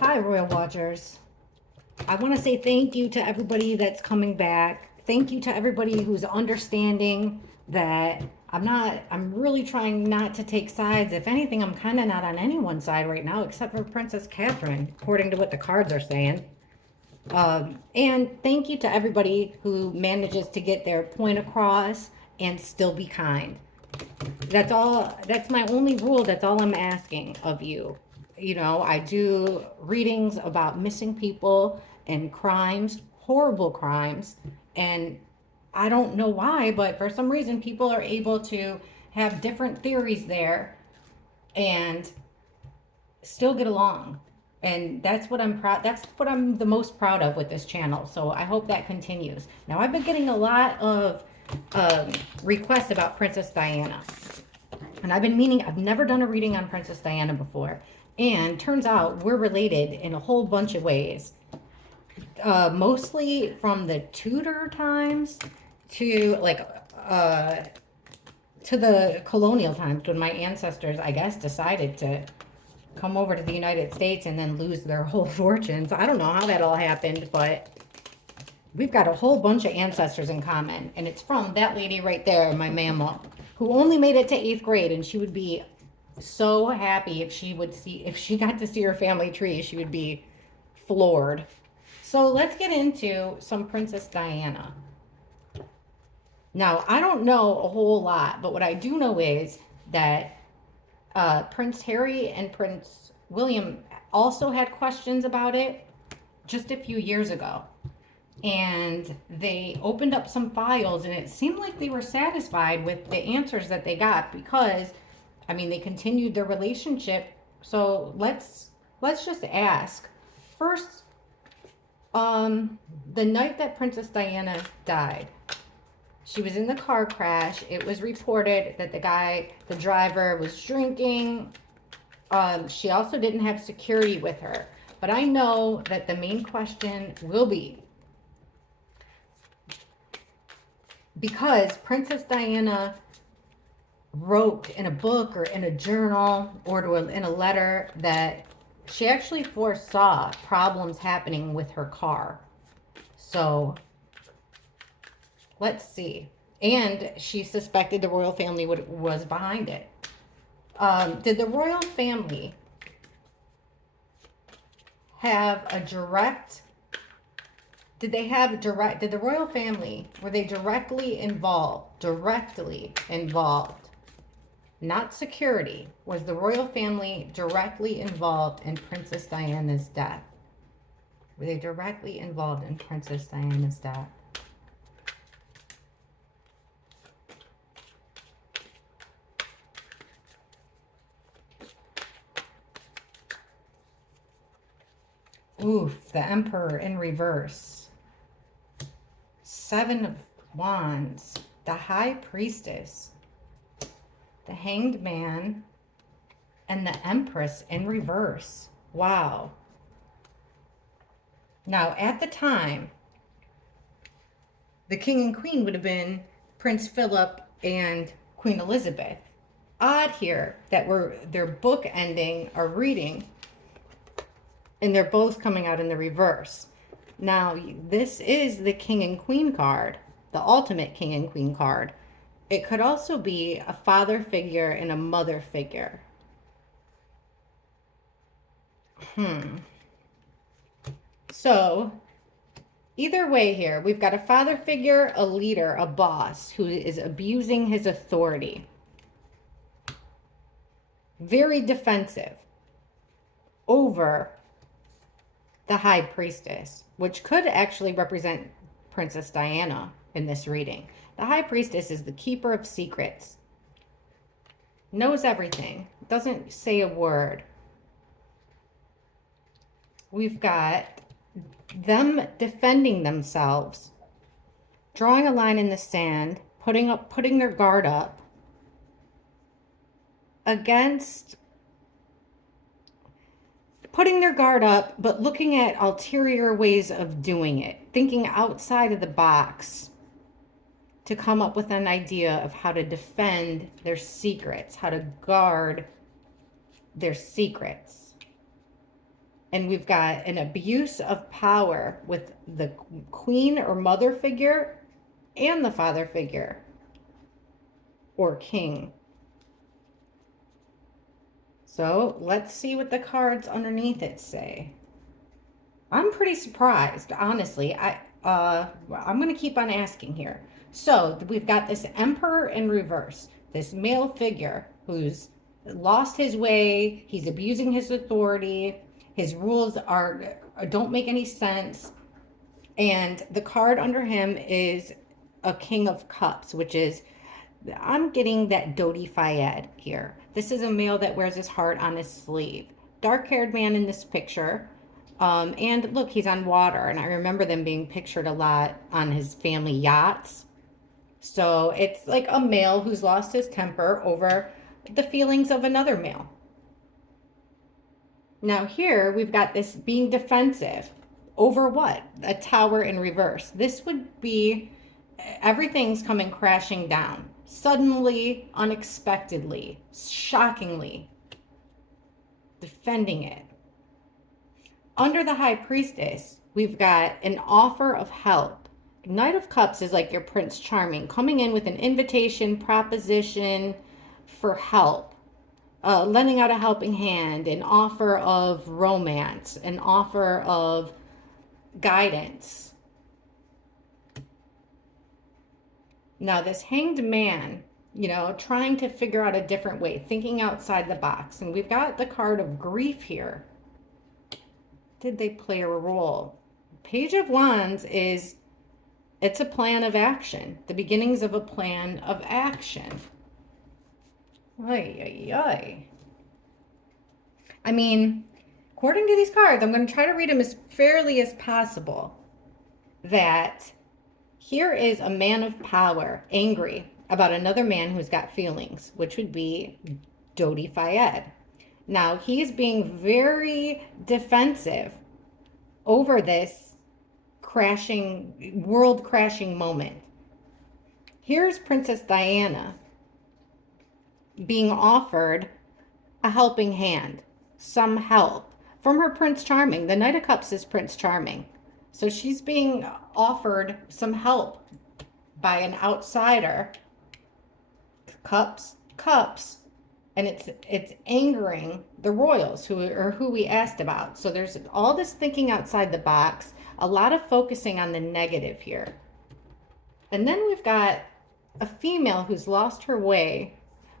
Hi, Royal Watchers. I want to say thank you to everybody that's coming back. Thank you to everybody who's understanding that I'm really trying not to take sides. If anything, I'm kind of not on anyone's side right now, except for Princess Catherine, according to what the cards are saying. And thank you to everybody who manages to get their point across and still be kind. That's all. That's my only rule. That's all I'm asking of you. You know, I do readings about missing people and crimes, horrible crimes, and I don't know why, but for some reason people are able to have different theories there and still get along. And that's what I'm the most proud of with this channel. So I hope that continues. Now I've been getting a lot of requests about Princess Diana. And I've never done a reading on Princess Diana before. And turns out we're related in a whole bunch of ways. Mostly from the Tudor times to uh, to the colonial times when my ancestors, I guess, decided to come over to the United States and then lose their whole fortunes. I don't know how that all happened, but we've got a whole bunch of ancestors in common. And it's from that lady right there, my mama, who only made it to 8th grade, and she would be so happy if she got to see her family tree. She would be floored. So let's get into some Princess Diana. Now, I don't know a whole lot, but what I do know is that Prince Harry and Prince William also had questions about it just a few years ago. And they opened up some files, and it seemed like they were satisfied with the answers that they got because, I mean, they continued their relationship. So let's just ask first. The night that Princess Diana died, she was in the car crash. It was reported that the driver, was drinking. She also didn't have security with her. But I know that the main question will be, because Princess Diana wrote in a book or in a journal or in a letter that she actually foresaw problems happening with her car. So let's see. And she suspected the royal family was behind it. Did the royal family have a direct did they have direct did the royal family, were they directly involved, not security? Was the royal family directly involved in Princess Diana's death? Were they directly involved in Princess Diana's death? Oof, the Emperor in reverse. 7 of Wands. The High Priestess. The Hanged Man. And the Empress in reverse. Wow. Now, at the time, the king and queen would have been Prince Philip and Queen Elizabeth. Odd here that their book ending or reading, and they're both coming out in the reverse. Now, this is the king and queen card, the ultimate king and queen card. It could also be a father figure and a mother figure. So, either way here, we've got a father figure, a leader, a boss who is abusing his authority. Very defensive over the High Priestess, which could actually represent Princess Diana in this reading. The High Priestess is the keeper of secrets, knows everything, doesn't say a word. We've got them defending themselves, drawing a line in the sand, putting their guard up against but looking at ulterior ways of doing it, thinking outside of the box to come up with an idea of how to defend their secrets, how to guard their secrets. And we've got an abuse of power with the queen or mother figure and the father figure or king. So let's see what the cards underneath it say. I'm pretty surprised, honestly. I'm going to keep on asking here. So we've got this emperor in reverse, this male figure who's lost his way. He's abusing his authority. His rules don't make any sense. And the card under him is a King of Cups, which is, I'm getting that Dodi Fayed here. This is a male that wears his heart on his sleeve. Dark haired man in this picture. And look, he's on water. And I remember them being pictured a lot on his family yachts. So it's like a male who's lost his temper over the feelings of another male. Now here we've got this being defensive over what? A tower in reverse. This would be everything's coming crashing down. Suddenly, unexpectedly, shockingly, defending it. Under the High Priestess, we've got an offer of help. Knight of Cups is like your Prince Charming, coming in with an invitation, proposition for help. Lending out a helping hand, an offer of romance, an offer of guidance. Now, this Hanged Man, trying to figure out a different way, thinking outside the box. And we've got the card of grief here. Did they play a role? Page of Wands it's a plan of action, the beginnings of a plan of action. Ay, ay, ay. I mean, according to these cards, I'm going to try to read them as fairly as possible. That here is a man of power, angry about another man who's got feelings, which would be Dodi Fayed. Now, he is being very defensive over this world crashing moment. Here's Princess Diana being offered a helping hand, some help from her Prince Charming. The Knight of Cups is Prince Charming. So she's being offered some help by an outsider. Cups, and it's angering the royals who we asked about. So there's all this thinking outside the box, a lot of focusing on the negative here. And then we've got a female who's lost her way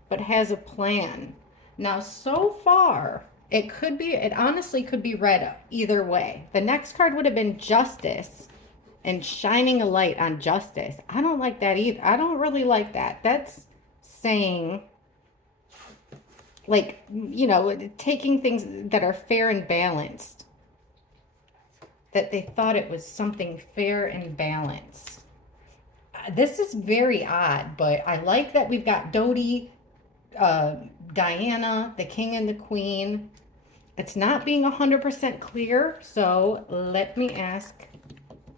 but has a plan. Now, so far, it honestly could be read either way. The next card would have been Justice and shining a light on justice. I don't like that either. I don't really like that. That's saying, like, taking things that are fair and balanced, that they thought it was something fair and balanced. This is very odd, but I like that we've got Dodi, Diana, the king and the queen. It's not being 100% clear, so let me ask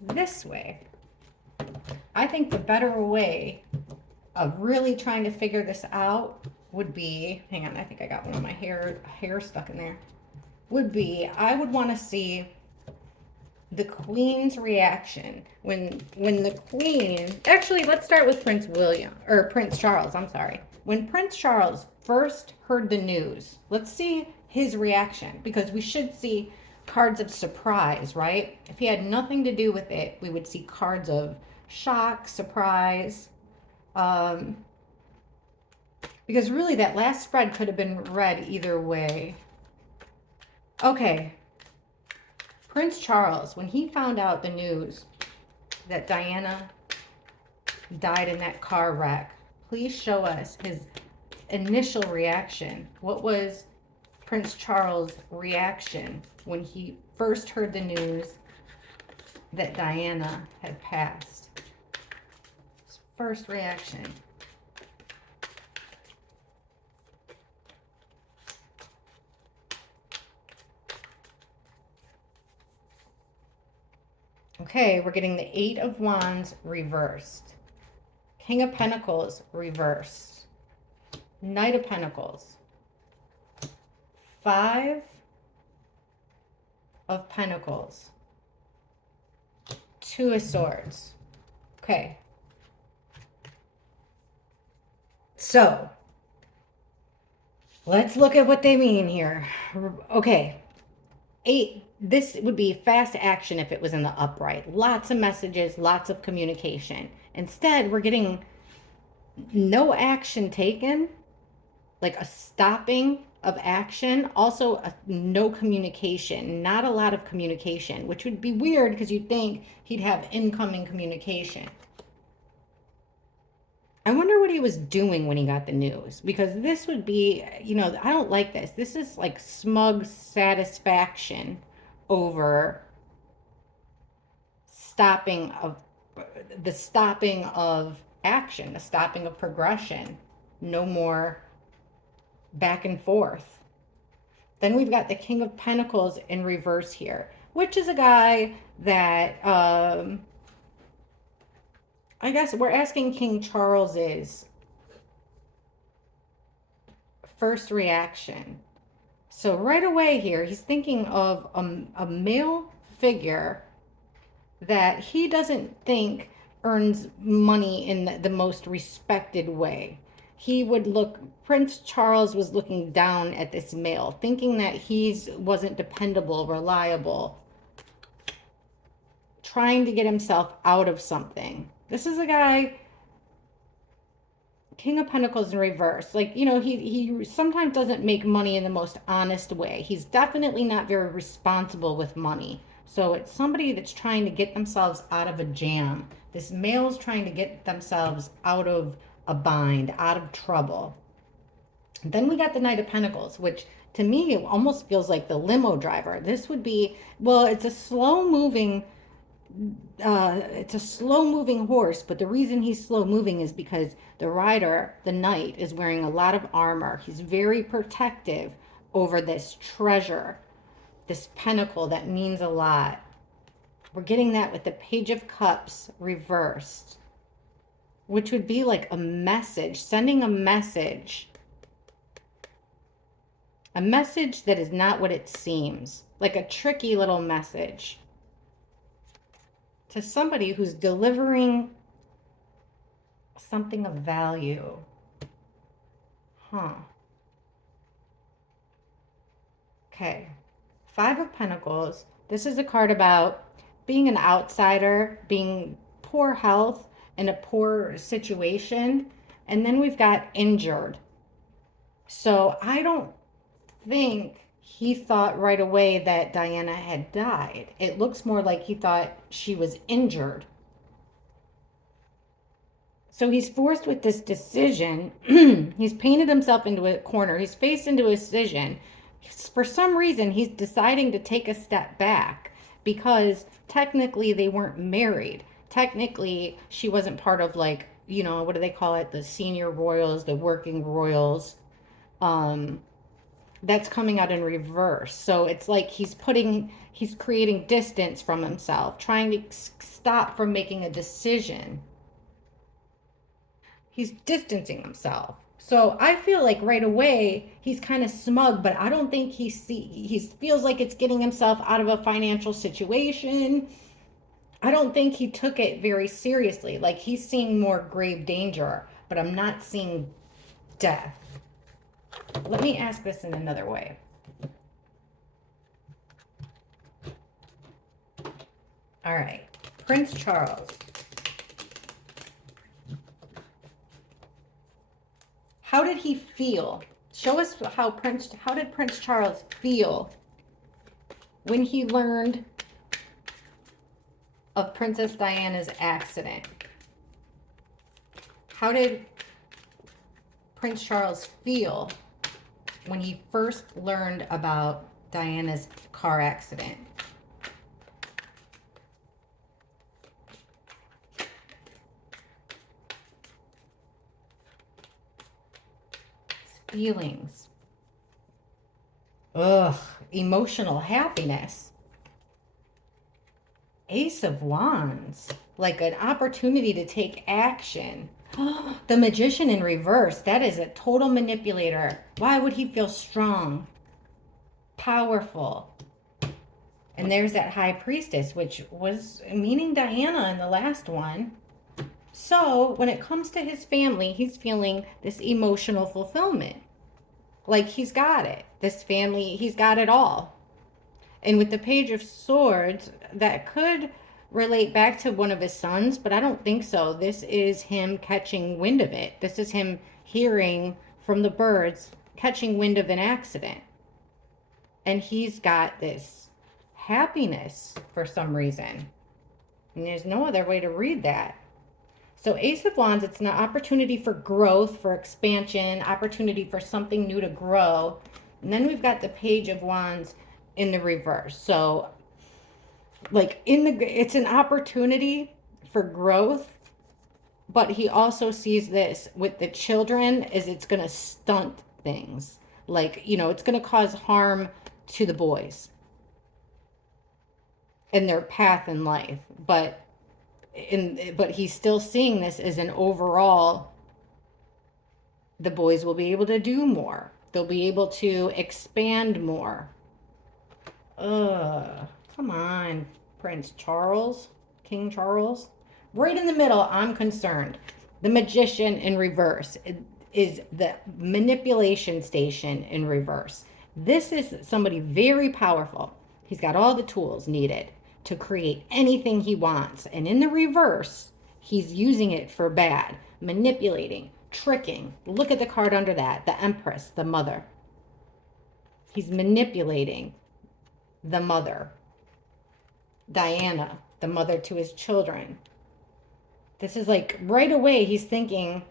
this way. I think the better way of really trying to figure this out would be, hang on, I think I got one of my hair stuck in there, would be, I would want to see the queen's reaction when the queen, actually, let's start with Prince Charles, I'm sorry. When Prince Charles first heard the news, let's see his reaction, because we should see cards of surprise, right? If he had nothing to do with it, we would see cards of shock, surprise, because really that last spread could have been read either way. Okay. Prince Charles, when he found out the news that Diana died in that car wreck, please show us his initial reaction. What was Prince Charles' reaction when he first heard the news that Diana had passed? His first reaction. Okay, we're getting the Eight of Wands reversed. King of Pentacles reversed. Knight of Pentacles. 5 of Pentacles. Two of Swords. Okay. So, let's look at what they mean here. Okay. 8, this would be fast action if it was in the upright. Lots of messages, lots of communication. Instead, we're getting no action taken, like a stopping of action. Also, no communication, not a lot of communication, which would be weird because you'd think he'd have incoming communication. I wonder what he was doing when he got the news, because this would be, you know, I don't like this. This is like smug satisfaction over stopping of action, the stopping of progression. No more back and forth. Then we've got the King of Pentacles in reverse here, which is a guy that I guess we're asking King Charles's first reaction. So right away here, he's thinking of a male figure that he doesn't think earns money in the most respected way. He would look, Prince Charles was looking down at this male, thinking that he wasn't dependable, reliable, trying to get himself out of something. This is a guy, King of Pentacles in reverse. Like, you know, he sometimes doesn't make money in the most honest way. He's definitely not very responsible with money. So it's somebody that's trying to get themselves out of a jam. This male's trying to get themselves out of a bind, out of trouble. Then we got the Knight of Pentacles, which to me it almost feels like the limo driver. This would be, well, it's a slow moving horse, but the reason he's slow moving is because the rider, the knight, is wearing a lot of armor. He's very protective over this treasure, this pentacle that means a lot. We're getting that with the Page of Cups reversed, which would be like a message, sending a message that is not what it seems, like a tricky little message to somebody who's delivering something of value. Okay. 5 of Pentacles. This is a card about being an outsider, being poor health in a poor situation. And then we've got injured. So I don't think he thought right away that Diana had died. It looks more like he thought she was injured. So he's forced with this decision. He's painted himself into a corner. He's faced into a decision. For some reason, he's deciding to take a step back because technically they weren't married. Technically, she wasn't part of, like, you know, what do they call it? The senior royals, the working royals. That's coming out in reverse. So it's like he's creating distance from himself, trying to stop from making a decision. He's distancing himself. So I feel like right away he's kind of smug, but I don't think he feels like it's getting himself out of a financial situation. I don't think he took it very seriously. Like, he's seeing more grave danger, but I'm not seeing death. Let me ask this in another way. All right, Prince Charles. How did he feel? Show us how did Prince Charles feel when he learned of Princess Diana's accident? How did Prince Charles feel when he first learned about Diana's car accident? Feelings. Ugh, emotional happiness. Ace of Wands, like an opportunity to take action. The Magician in reverse, that is a total manipulator. Why would he feel strong, powerful? And there's that high priestess, which was meaning Diana in the last one. So when it comes to his family, he's feeling this emotional fulfillment. Like he's got it. This family, he's got it all. And with the Page of Swords, that could relate back to one of his sons, but I don't think so. This is him catching wind of it. This is him hearing from the birds, catching wind of an accident. And he's got this happiness for some reason. And there's no other way to read that. So Ace of Wands, it's an opportunity for growth, for expansion, opportunity for something new to grow. And then we've got the Page of Wands in the reverse. So like it's an opportunity for growth, but he also sees this with the children as it's going to stunt things. Like, you know, it's going to cause harm to the boys in their path in life. But he's still seeing this as an overall, the boys will be able to do more. They'll be able to expand more. Come on, Prince Charles, King Charles. Right in the middle, I'm concerned. The Magician in reverse is the manipulation station in reverse. This is somebody very powerful. He's got all the tools needed to create anything he wants. And in the reverse, he's using it for bad, manipulating, tricking. Look at the card under that, the Empress, the mother. He's manipulating the mother, Diana, the mother to his children. This is like right away he's thinking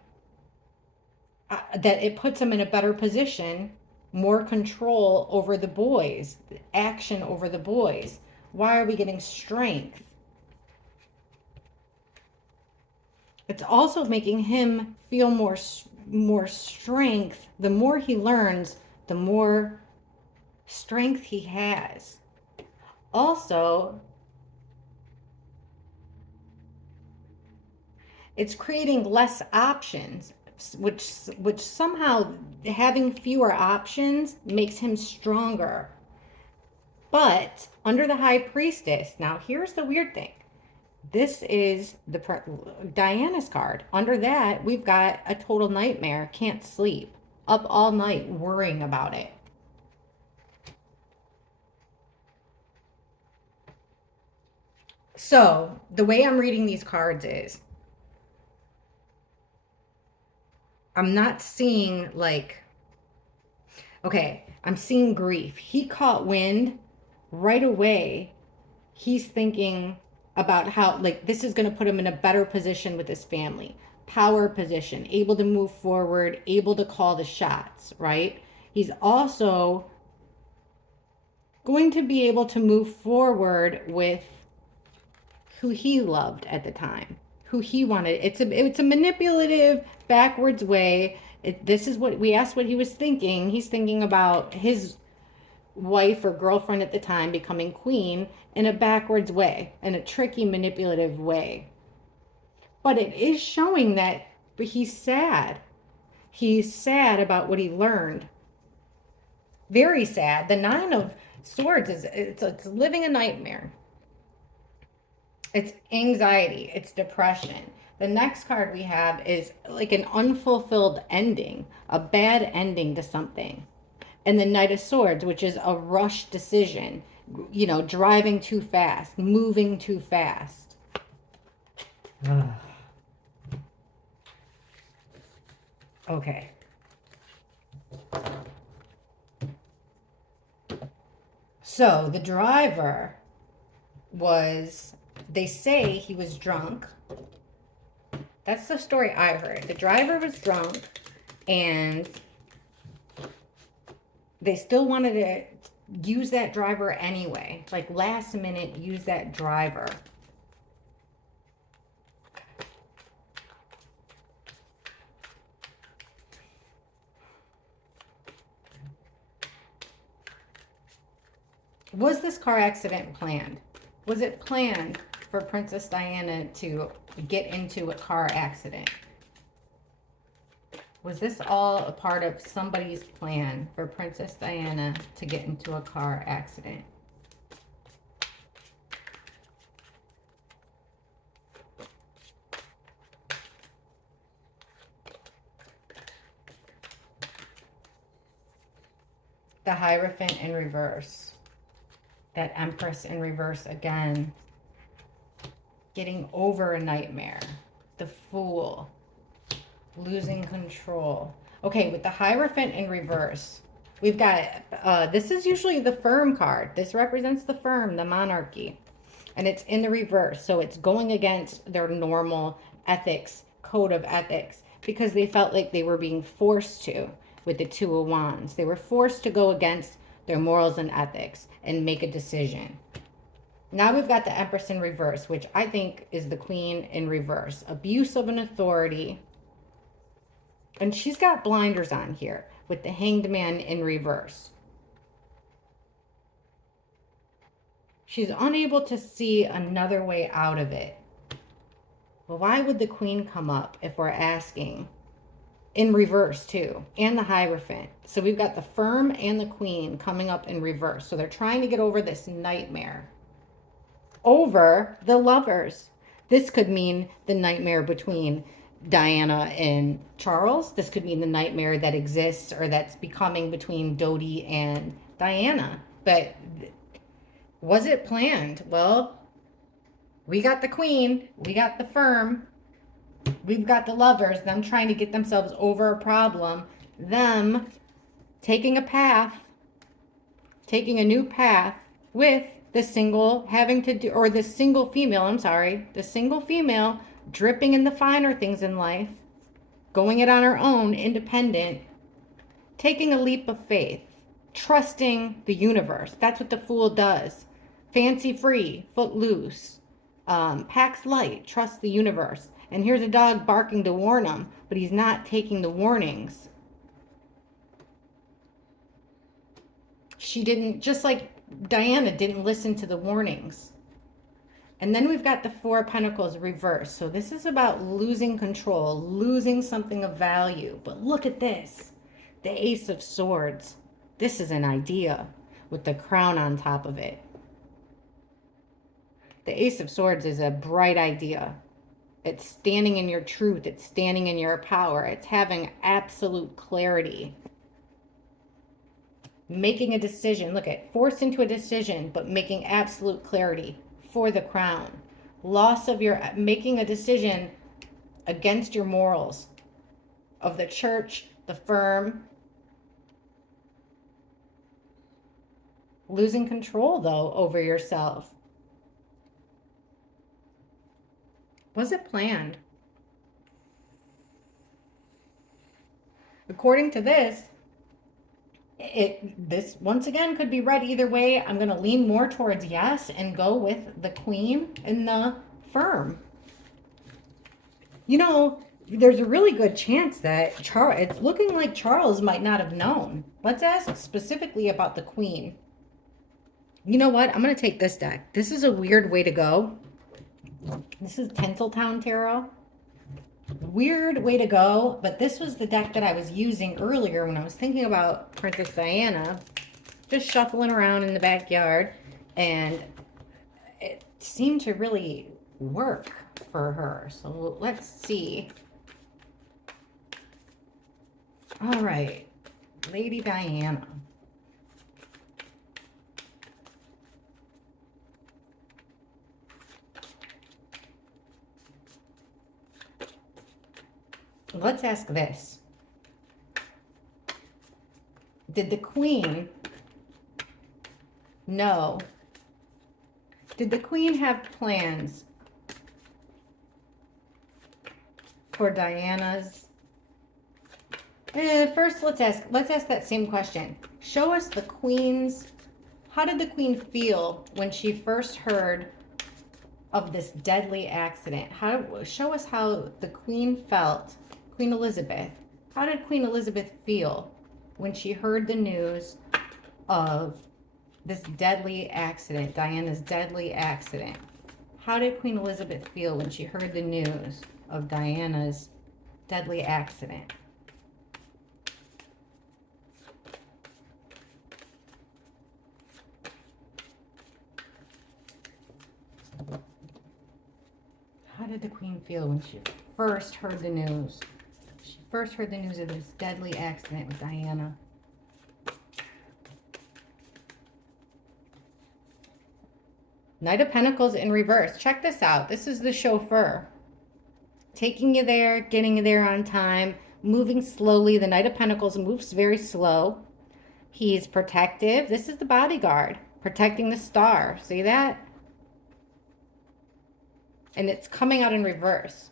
that it puts him in a better position, more control over the boys, action over the boys. Why are we getting strength? It's also making him feel more strength. The more he learns, the more strength he has. Also, it's creating less options, which somehow having fewer options makes him stronger. But under the High Priestess, now here's the weird thing. This is the Diana's card. Under that, we've got a total nightmare, can't sleep, up all night worrying about it. So the way I'm reading these cards is I'm not seeing like, okay, I'm seeing grief. He caught wind right away. He's thinking about how, like, this is going to put him in a better position with his family. Power position, able to move forward, able to call the shots, right? He's also going to be able to move forward with who he loved at the time, who he wanted. It's a manipulative, backwards way. This is what we asked what he was thinking. He's thinking about his wife or girlfriend at the time becoming queen in a backwards way, in a tricky, manipulative way. But it is showing that he's sad. He's sad about what he learned. Very sad. The Nine of Swords it's living a nightmare. It's anxiety. It's depression. The next card we have is like an unfulfilled ending, a bad ending to something. And the Knight of Swords, which is a rush decision, you know, driving too fast, moving too fast. Okay. So the driver was, they say he was drunk. That's the story I heard. The driver was drunk and they still wanted to use that driver anyway. Like last minute, use that driver. Was this car accident planned? Was it planned for Princess Diana to get into a car accident? Was this all a part of somebody's plan for Princess Diana to get into a car accident? the Hierophant in reverse. That Empress in reverse again. Getting over a nightmare. The Fool. Losing control. Okay, with the Hierophant in reverse, we've got, this is usually the Firm card. This represents the Firm, the monarchy. And it's in the reverse. So it's going against their normal ethics, code of ethics, because they felt like they were being forced to with the Two of Wands. They were forced to go against their morals and ethics and make a decision. Now we've got the Empress in reverse, which I think is the Queen in reverse. Abuse of an authority. And she's got blinders on here with the Hanged Man in reverse. She's unable to see another way out of it. Well, why would the Queen come up if we're asking? In reverse too, and the Hierophant. So we've got the Firm and the Queen coming up in reverse. So they're trying to get over this nightmare. Over the Lovers. This could mean the nightmare between Diana and Charles. This could mean the nightmare that exists or that's becoming between Dodi and Diana. But was it planned? Well, we got the Queen, we got the Firm, we've got the Lovers, them trying to get themselves over a problem, them taking a path, taking a new path with the single having to do, or the single female, the single female dripping in the finer things in life, going it on her own, independent, taking a leap of faith, trusting the universe. That's what the Fool does. Fancy free, foot loose, packs light, trusts the universe. And here's a dog barking to warn him, but he's not taking the warnings. She didn't, just like Diana didn't listen to the warnings. And then we've got the Four of Pentacles reversed. So this is about losing control, losing something of value. But look at this, the Ace of Swords. This is an idea with the crown on top of it. The Ace of Swords is a bright idea. It's standing in your truth. It's standing in your power. It's having absolute clarity. Making a decision. Look at, forced into a decision, but making absolute clarity for the crown. Loss of your, making a decision against your morals of the church, the firm. Losing control, though, over yourself. Was it planned? According to this, this once again could be read either way. I'm going to lean more towards yes and go with the Queen and the Firm. You know, there's a really good chance that it's looking like Charles might not have known. Let's ask specifically about the Queen. You know what? I'm going to take this deck. This is a weird way to go. This is Tinseltown Tarot. Weird way to go, but this was the deck that I was using earlier when I was thinking about Princess Diana. Just shuffling around in the backyard, and it seemed to really work for her. So let's see. All right, Lady Diana. Let's ask this. Did the Queen know? Did the Queen have plans for Diana's? First, let's ask that same question. Show us the Queen's, how did the Queen feel when she first heard of this deadly accident? Show us how the Queen felt. Queen Elizabeth. How did Queen Elizabeth feel when she heard the news of this deadly accident, Diana's deadly accident? How did Queen Elizabeth feel when she heard the news of Diana's deadly accident? How did the Queen feel when she first heard the news? She first heard the news of this deadly accident with Diana. Knight of Pentacles in reverse. Check this out. This is the chauffeur. Taking you there, getting you there on time, moving slowly. The Knight of Pentacles moves very slow. He's protective. This is the bodyguard, protecting the star. See that? And it's coming out in reverse.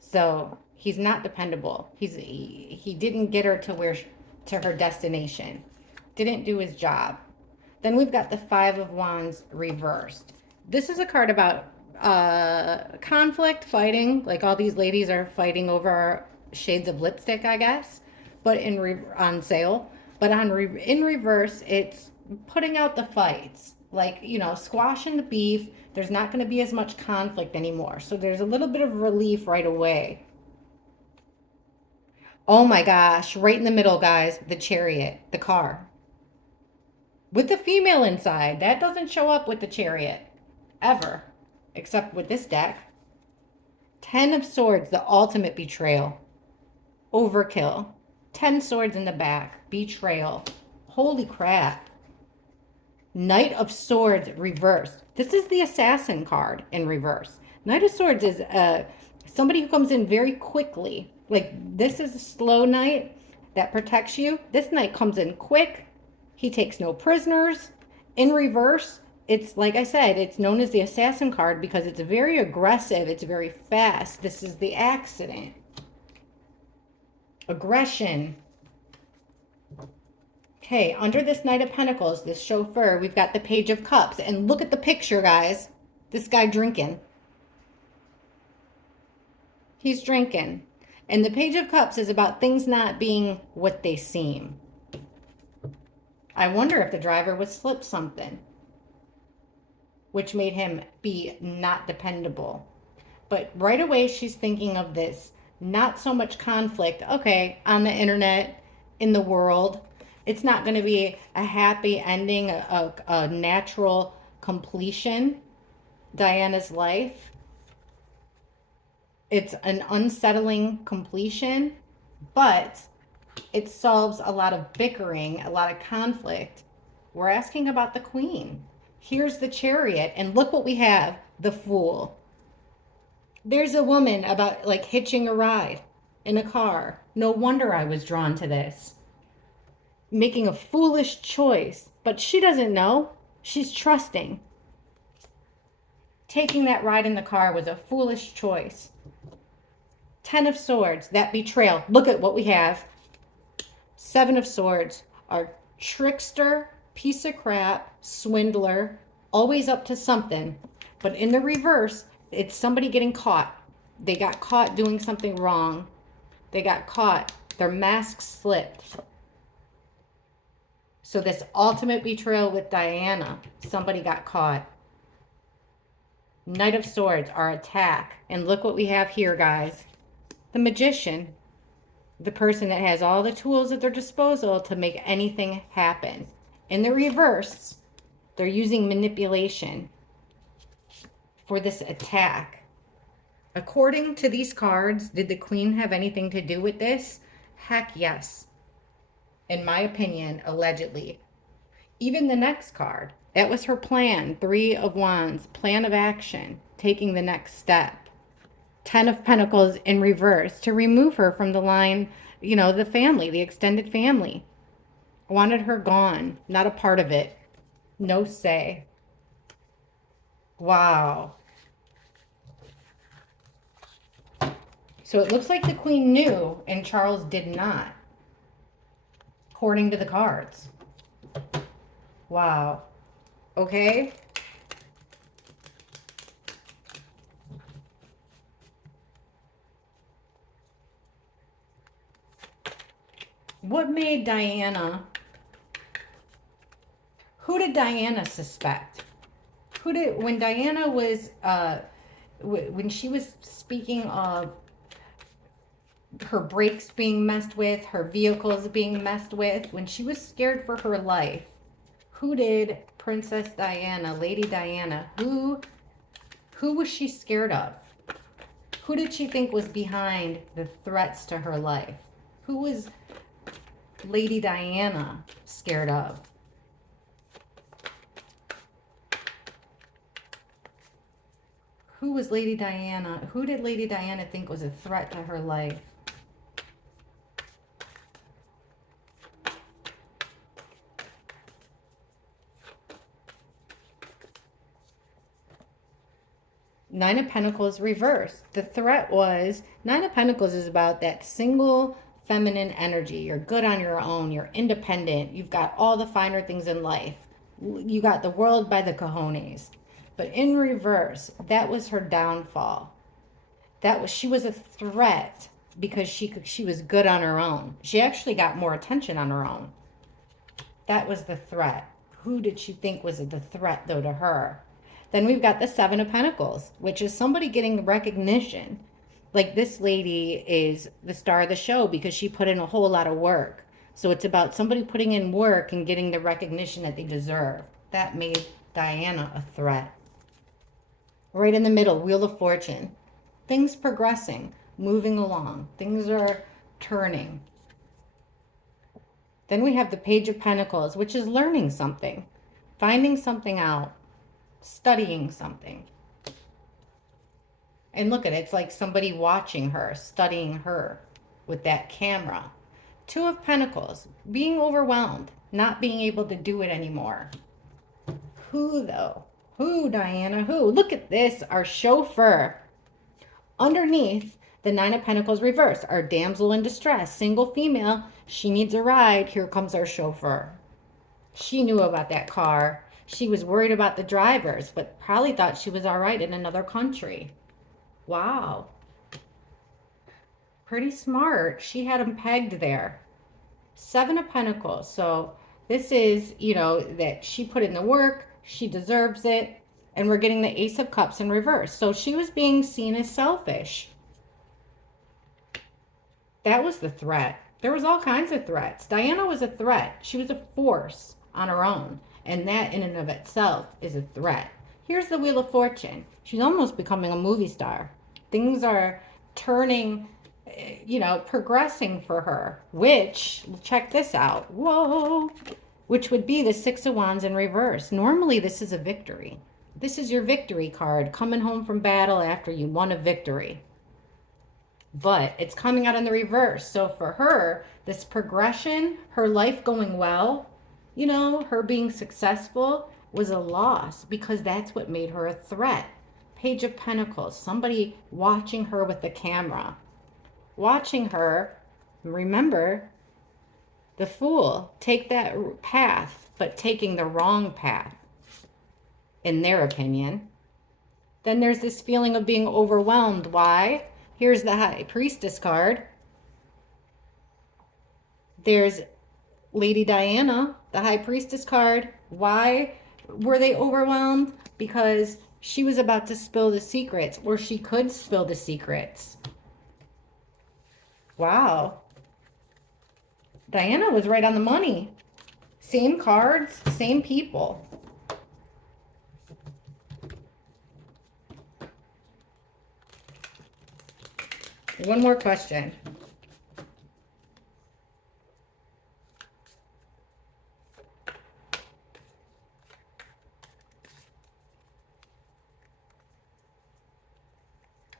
So he's not dependable. He didn't get her to her destination. Didn't do his job. Then we've got the Five of Wands reversed. This is a card about conflict, fighting. Like all these ladies are fighting over shades of lipstick, I guess, but on sale. But in reverse, it's putting out the fights, like, you know, squashing the beef. There's not going to be as much conflict anymore. So there's a little bit of relief right away. Oh my gosh, right in the middle, guys, the Chariot, the car. With the female inside. That doesn't show up with the Chariot, ever, except with this deck. 10 of Swords, the ultimate betrayal. Overkill. 10 swords in the back. Betrayal. Holy crap. Knight of Swords reversed. This is the Assassin card in reverse. Knight of Swords is somebody who comes in very quickly. Like, this is a slow knight that protects you. This knight comes in quick. He takes no prisoners. In reverse, it's, like I said, it's known as the Assassin card because it's very aggressive. It's very fast. This is the Accident. Aggression. Okay, under this Knight of Pentacles, this chauffeur, we've got the Page of Cups. And look at the picture, guys. This guy drinking. He's drinking. And the Page of Cups is about things not being what they seem. I wonder if the driver would slip something, which made him be not dependable. But right away, she's thinking of this. Not so much conflict. Okay, on the internet, in the world, it's not going to be a happy ending, a natural completion, Diana's life. It's an unsettling completion, but it solves a lot of bickering, a lot of conflict. We're asking about the Queen. Here's the Chariot, and look what we have, the Fool. There's a woman about like hitching a ride in a car. No wonder I was drawn to this. Making a foolish choice, but she doesn't know. She's trusting. Taking that ride in the car was a foolish choice. 10 of Swords, that betrayal. Look at what we have. 7 of Swords, our trickster, piece of crap, swindler, always up to something. But in the reverse, it's somebody getting caught. They got caught doing something wrong. They got caught. Their mask slipped. So this ultimate betrayal with Diana, somebody got caught. Knight of Swords, our attack. And look what we have here, guys. The Magician. The person that has all the tools at their disposal to make anything happen. In the reverse, they're using manipulation for this attack. According to these cards, did the Queen have anything to do with this? Heck yes. In my opinion, allegedly. Even the next card, that was her plan. 3 of Wands, plan of action, taking the next step. 10 of Pentacles in reverse to remove her from the line, you know, the family, the extended family. Wanted her gone, not a part of it. No say. Wow. So it looks like the Queen knew and Charles did not, according to the cards. Wow. Okay. What made Diana, who did Diana suspect? When Diana was, when she was speaking of her brakes being messed with, her vehicles being messed with, when she was scared for her life, who did Princess Diana, Lady Diana, who was she scared of? Who did she think was behind the threats to her life? Who was Lady Diana scared of? Who was Lady Diana? Who did Lady Diana think was a threat to her life? Nine of Pentacles reversed. The threat was, Nine of Pentacles is about that single feminine energy. You're good on your own. You're independent. You've got all the finer things in life. You got the world by the cojones. But in reverse, that was her downfall. She was a threat because she was good on her own. She actually got more attention on her own. That was the threat. Who did she think was the threat, though, to her? Then we've got the Seven of Pentacles, which is somebody getting recognition. Like, this lady is the star of the show because she put in a whole lot of work. So it's about somebody putting in work and getting the recognition that they deserve. That made Diana a threat. Right in the middle, Wheel of Fortune. Things progressing, moving along. Things are turning. Then we have the Page of Pentacles, which is learning something, finding something out, studying something. And look at it, it's like somebody watching her, studying her with that camera. Two of Pentacles, being overwhelmed, not being able to do it anymore. Who, though? Who, Diana? Who? Look at this, our chauffeur. Underneath, the Nine of Pentacles reverse, our damsel in distress, single female. She needs a ride. Here comes our chauffeur. She knew about that car. She was worried about the drivers, but probably thought she was all right in another country. Wow. Pretty smart. She had him pegged there. Seven of Pentacles. So this is, that she put in the work. She deserves it. And we're getting the Ace of Cups in reverse. So she was being seen as selfish. That was the threat. There was all kinds of threats. Diana was a threat. She was a force on her own. And that in and of itself is a threat. Here's the Wheel of Fortune. She's almost becoming a movie star. Things are turning, progressing for her. Which, check this out. Whoa. Which would be the Six of Wands in reverse. Normally this is a victory. This is your victory card, coming home from battle after you won a victory. But it's coming out in the reverse. So for her, this progression, her life going well, her being successful was a loss because that's what made her a threat. Page of Pentacles, somebody watching her with the camera. Watching her, remember, the Fool, take that path, but taking the wrong path, in their opinion. Then there's this feeling of being overwhelmed. Why? Here's the High Priestess card. There's Lady Diana, the High Priestess card. Why were they overwhelmed? Because she was about to spill the secrets, or she could spill the secrets. Wow. Diana was right on the money. Same cards, same people. One more question.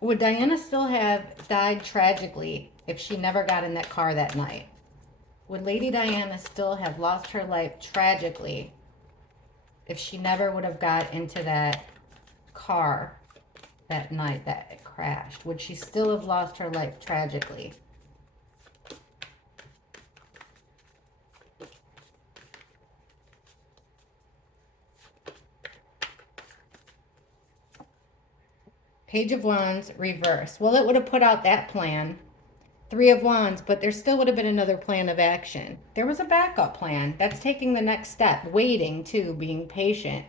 Would Diana still have died tragically if she never got in that car that night? Would Lady Diana still have lost her life tragically if she never would have got into that car that night that it crashed? Would she still have lost her life tragically? Page of Wands, reverse. Well, it would have put out that plan. Three of Wands, but there still would have been another plan of action. There was a backup plan. That's taking the next step. Waiting, too, being patient.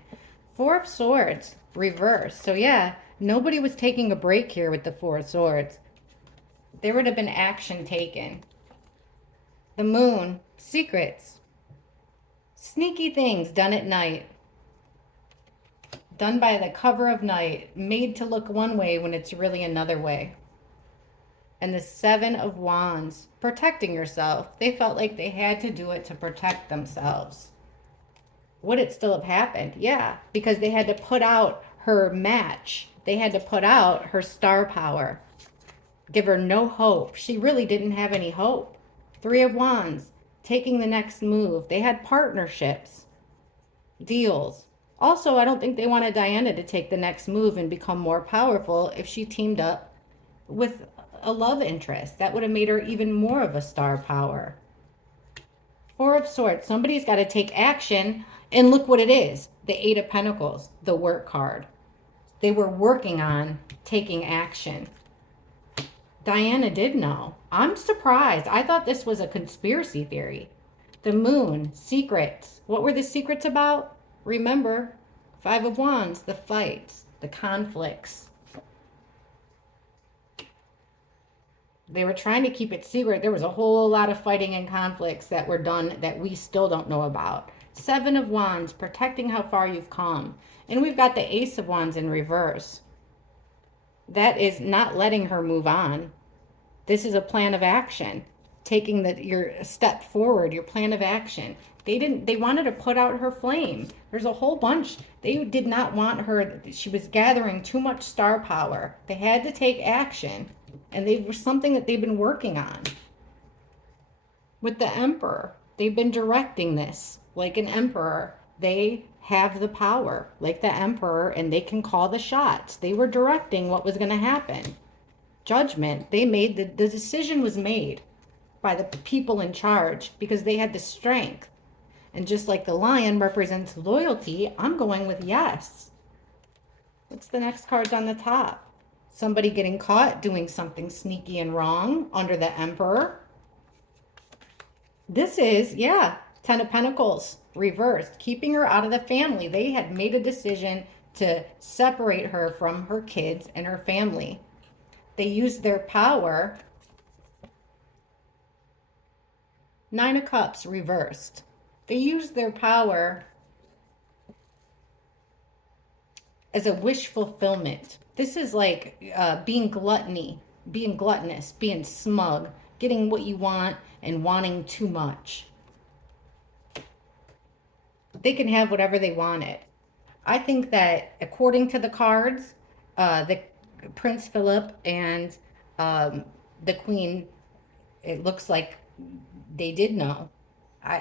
Four of Swords, reverse. So, yeah, nobody was taking a break here with the Four of Swords. There would have been action taken. The Moon, secrets. Sneaky things done at night. Done by the cover of night. Made to look one way when it's really another way. And the Seven of Wands, protecting yourself. They felt like they had to do it to protect themselves. Would it still have happened? Yeah, because they had to put out her match. They had to put out her star power, give her no hope. She really didn't have any hope. Three of Wands, taking the next move. They had partnerships, deals. Also, I don't think they wanted Diana to take the next move and become more powerful if she teamed up with a love interest. That would have made her even more of a star power. Four of Swords. Somebody's got to take action. And look what it is. The Eight of Pentacles, the work card. They were working on taking action. Diana did know. I'm surprised. I thought this was a conspiracy theory. The Moon, secrets. What were the secrets about? Remember, Five of Wands, the fights, the conflicts. They were trying to keep it secret. There was a whole lot of fighting and conflicts that were done that we still don't know about. Seven of Wands, protecting how far you've come. And we've got the Ace of Wands in reverse. That is not letting her move on. This is a plan of action. Taking your step forward, your plan of action. They wanted to put out her flame. There's a whole bunch. They did not want her. She was gathering too much star power. They had to take action. And they were something that they've been working on. With the Emperor, they've been directing this like an emperor. They have the power like the Emperor, and they can call the shots. They were directing what was going to happen. Judgment, they made the decision was made by the people in charge because they had the strength. And just like the lion represents loyalty, I'm going with yes. What's the next card on the top? Somebody getting caught doing something sneaky and wrong under the Emperor. This is, yeah, Ten of Pentacles reversed, keeping her out of the family. They had made a decision to separate her from her kids and her family. They used their power. Nine of Cups reversed. They used their power as a wish fulfillment. This is like being gluttonous, being smug, getting what you want and wanting too much. They can have whatever they wanted. I think that according to the cards, the Prince Philip and the Queen, it looks like they did know.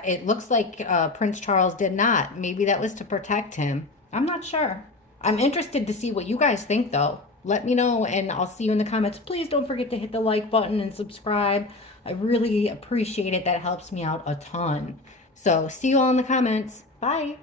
It looks like Prince Charles did not. Maybe that was to protect him. I'm not sure. I'm interested to see what you guys think, though. Let me know, and I'll see you in the comments. Please don't forget to hit the like button and subscribe. I really appreciate it. That helps me out a ton. So see you all in the comments. Bye.